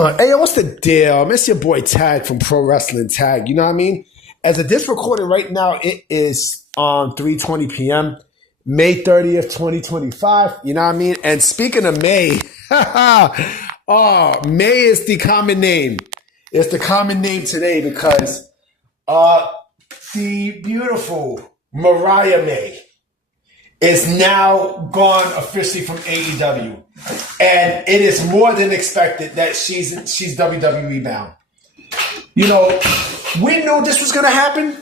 Hey, what's the deal? It's your boy Tag from Pro Wrestling Tag. You know what I mean? As of this recording right now, it is on 3:20 p.m., May 30th, 2025. You know what I mean? And speaking of May, May is the common name. It's the common name today because the beautiful Mariah May is now gone officially from AEW. And it is more than expected that she's WWE bound. You know, we knew this was going to happen.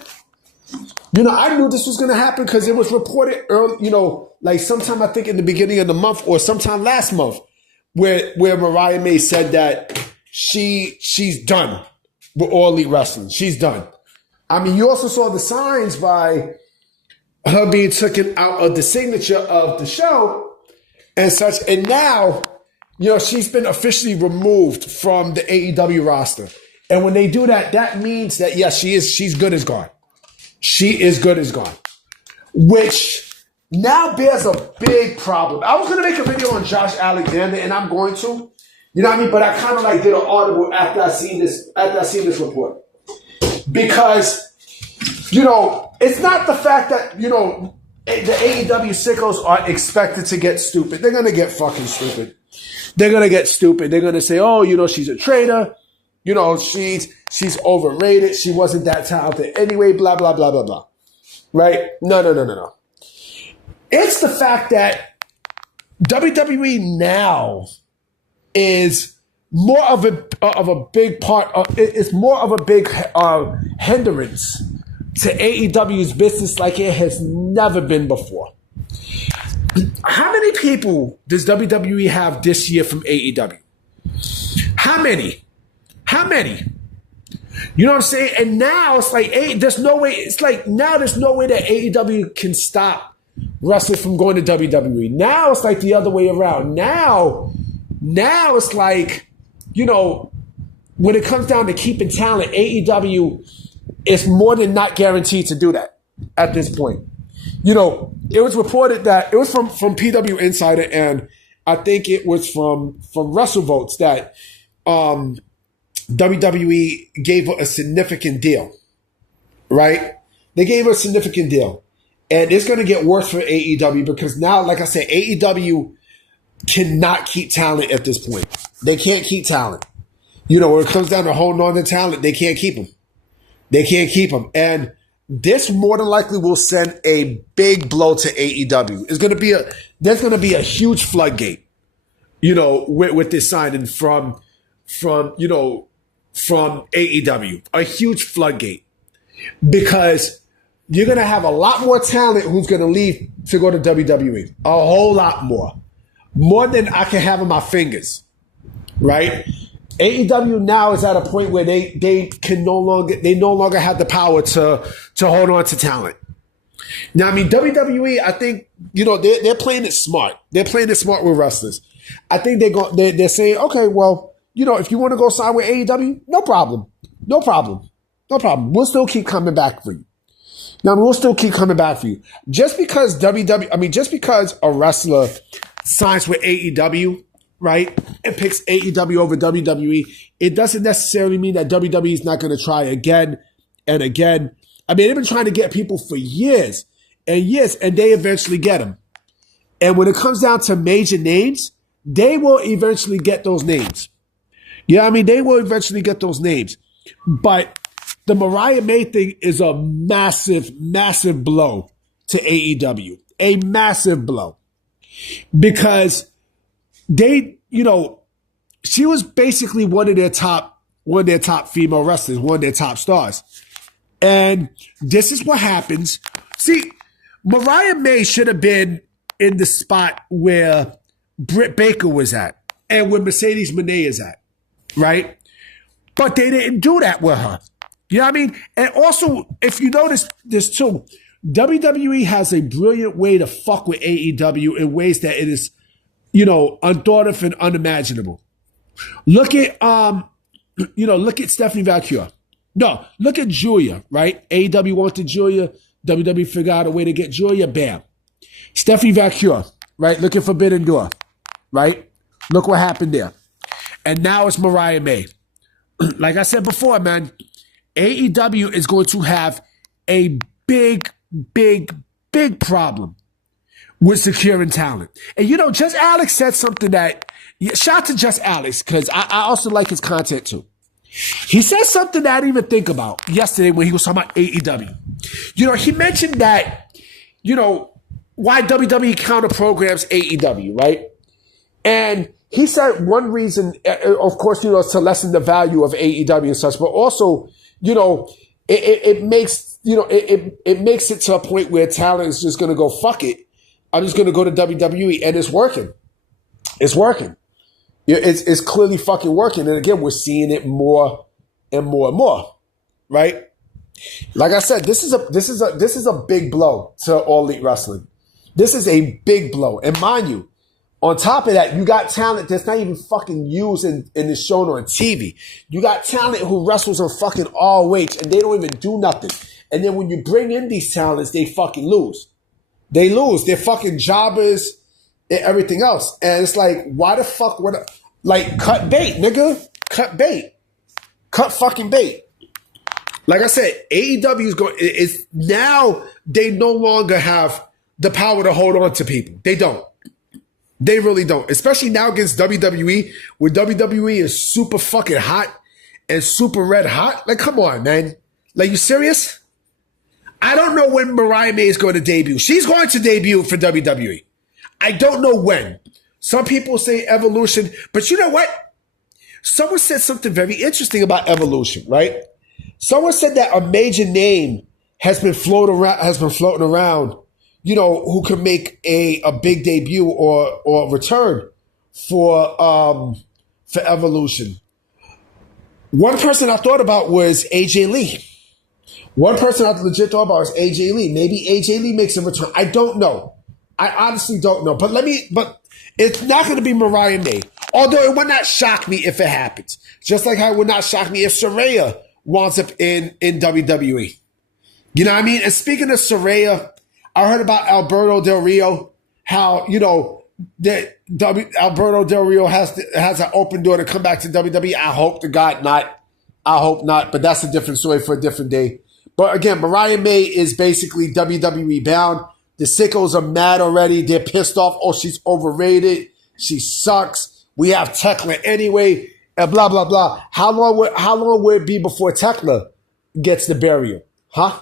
You know, I knew this was going to happen because it was reported early, you know, like sometime I think in the beginning of the month or sometime last month where Mariah May said that she's done with All Elite Wrestling. She's done. I mean, you also saw the signs by her being taken out of the signature of the show and such. And now, you know, she's been officially removed from the AEW roster. And when they do that, that means that, yes, she's good as gone. She is good as gone. Which now bears a big problem. I was going to make a video on Josh Alexander, and I'm going to. You know what I mean? But I kind of like did an audible after I seen this report. Because, you know, it's not the fact that, you know, the AEW sickos are expected to get stupid. They're going to get fucking stupid. They're going to get stupid. They're going to say, oh, you know, she's a traitor. You know, she's overrated. She wasn't that talented anyway, blah, blah, blah, blah, blah. Right? No. It's the fact that WWE now is more of a big part of, it's more of a big hindrance to AEW's business like it has never been before. How many people does WWE have this year from AEW? How many? You know what I'm saying? And now it's like, there's no way that AEW can stop wrestlers from going to WWE. Now it's like the other way around. Now it's like, you know, when it comes down to keeping talent, AEW is more than not guaranteed to do that at this point. You know, it was reported that it was from PW Insider, and I think it was from WrestleVotes that WWE gave her a significant deal, right? They gave her a significant deal. And it's going to get worse for AEW because now, like I said, AEW cannot keep talent at this point. They can't keep talent. You know, when it comes down to holding on to talent, they can't keep them. They can't keep them. And this more than likely will send a big blow to AEW. There's going to be a huge floodgate, you know, with this signing from AEW, a huge floodgate, because you're going to have a lot more talent who's going to leave to go to WWE. A whole lot more than I can have on my fingers, right? AEW now is at a point where they no longer have the power to hold on to talent. Now, I mean, WWE, I think, you know, they're playing it smart. They're playing it smart with wrestlers. I think they're saying, okay, well, you know, if you want to go sign with AEW, no problem. We'll still keep coming back for you. Now, we'll still keep coming back for you. Just because a wrestler signs with AEW, right, and picks AEW over WWE, it doesn't necessarily mean that WWE is not going to try again and again. I mean, they've been trying to get people for years and years, and they eventually get them. And when it comes down to major names, they will eventually get those names. Yeah, I mean, they will eventually get those names. But the Mariah May thing is a massive, massive blow to AEW. A massive blow. Because they, you know, she was basically one of their top female wrestlers, one of their top stars. And this is what happens. See, Mariah May should have been in the spot where Britt Baker was at and where Mercedes Moné is at, right? But they didn't do that with her. You know what I mean? And also, if you notice this too, WWE has a brilliant way to fuck with AEW in ways that it is, you know, unthought of and unimaginable. Look at Stephanie Valkyrie. No, look at Julia, right? AEW wanted Julia. WWE figured out a way to get Julia. Bam. Stephanie Valkyrie, right? Look at Forbidden Door, right? Look what happened there. and now it's Mariah May. Like I said before, man, AEW is going to have a big, big, big problem with securing talent. And Just Alex said something that, shout out to Just Alex, because I also like his content too. He said something that I didn't even think about yesterday when he was talking about AEW. He mentioned that, why WWE counter programs AEW, right? And he said one reason, of course, is to lessen the value of AEW and such, but also, it makes, it makes it to a point where talent is just going to go, fuck it. I'm just going to go to WWE, and it's working. It's working. It's clearly fucking working. And again, we're seeing it more and more and more, right? Like I said, this is a big blow to All Elite Wrestling. This is a big blow. And mind you, on top of that, you got talent that's not even fucking used in the show or on TV. You got talent who wrestles on fucking ROH and they don't even do nothing. And then when you bring in these talents, they fucking lose. They lose. They're fucking jobbers and everything else. And it's like, why the fuck would cut bait, nigga? Cut bait. Cut fucking bait. Like I said, AEW is now they no longer have the power to hold on to people. They don't. They really don't. Especially now against WWE, where WWE is super fucking hot and super red hot. Like, come on, man. Like, you serious? I don't know when Mariah May is going to debut. She's going to debut for WWE. I don't know when. Some people say Evolution, but you know what? Someone said something very interesting about Evolution, right? Someone said that a major name has been floating around, who can make a big debut or return for Evolution. One person I thought about was AJ Lee. One person I legit thought about was AJ Lee. Maybe AJ Lee makes a return. I don't know. I honestly don't know. But it's not going to be Mariah May. Although it would not shock me if it happens. Just like how it would not shock me if Saraya winds up in WWE. You know what I mean? And speaking of Saraya, I heard about Alberto Del Rio, how, Alberto Del Rio has an open door to come back to WWE. I hope to God not. I hope not, but that's a different story for a different day. But again, Mariah May is basically WWE bound. The sickos are mad already. They're pissed off. Oh, she's overrated. She sucks. We have Tekla anyway, and blah, blah, blah. How long will it be before Tekla gets the burial? Huh?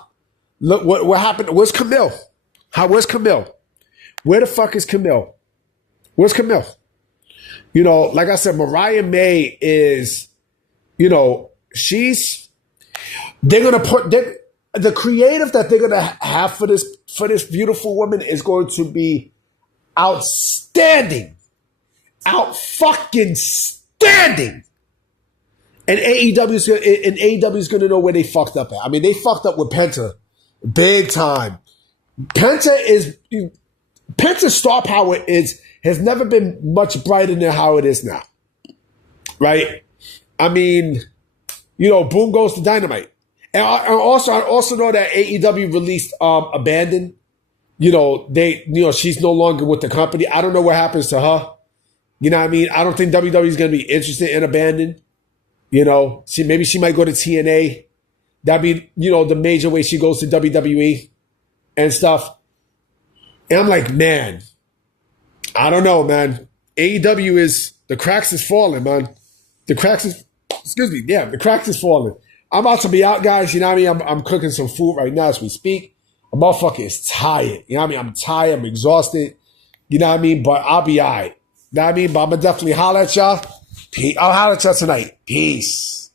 Look, what happened? Where's Camille? Where's Camille? Where the fuck is Camille? Where's Camille? Like I said, Mariah May is, they're going to put, the creative that they're going to have for this beautiful woman is going to be outstanding. Out fucking standing. And AEW is going to know where they fucked up at. I mean, they fucked up with Penta big time. Penta's star power has never been much brighter than how it is now. Right? I mean, boom goes the dynamite. And I also know that AEW released Abandon. She's no longer with the company. I don't know what happens to her. You know what I mean? I don't think WWE is going to be interested in Abandon. Maybe she might go to TNA. That'd be, the major way she goes to WWE and stuff. And I'm like, man, I don't know, man. AEW the cracks is falling, man. The cracks is falling. I'm about to be out, guys. You know what I mean? I'm cooking some food right now as we speak. A motherfucker is tired. You know what I mean? I'm tired. I'm exhausted. You know what I mean? But I'll be all right. You know what I mean? But I'm going to definitely holler at y'all. I'll holler at y'all tonight. Peace.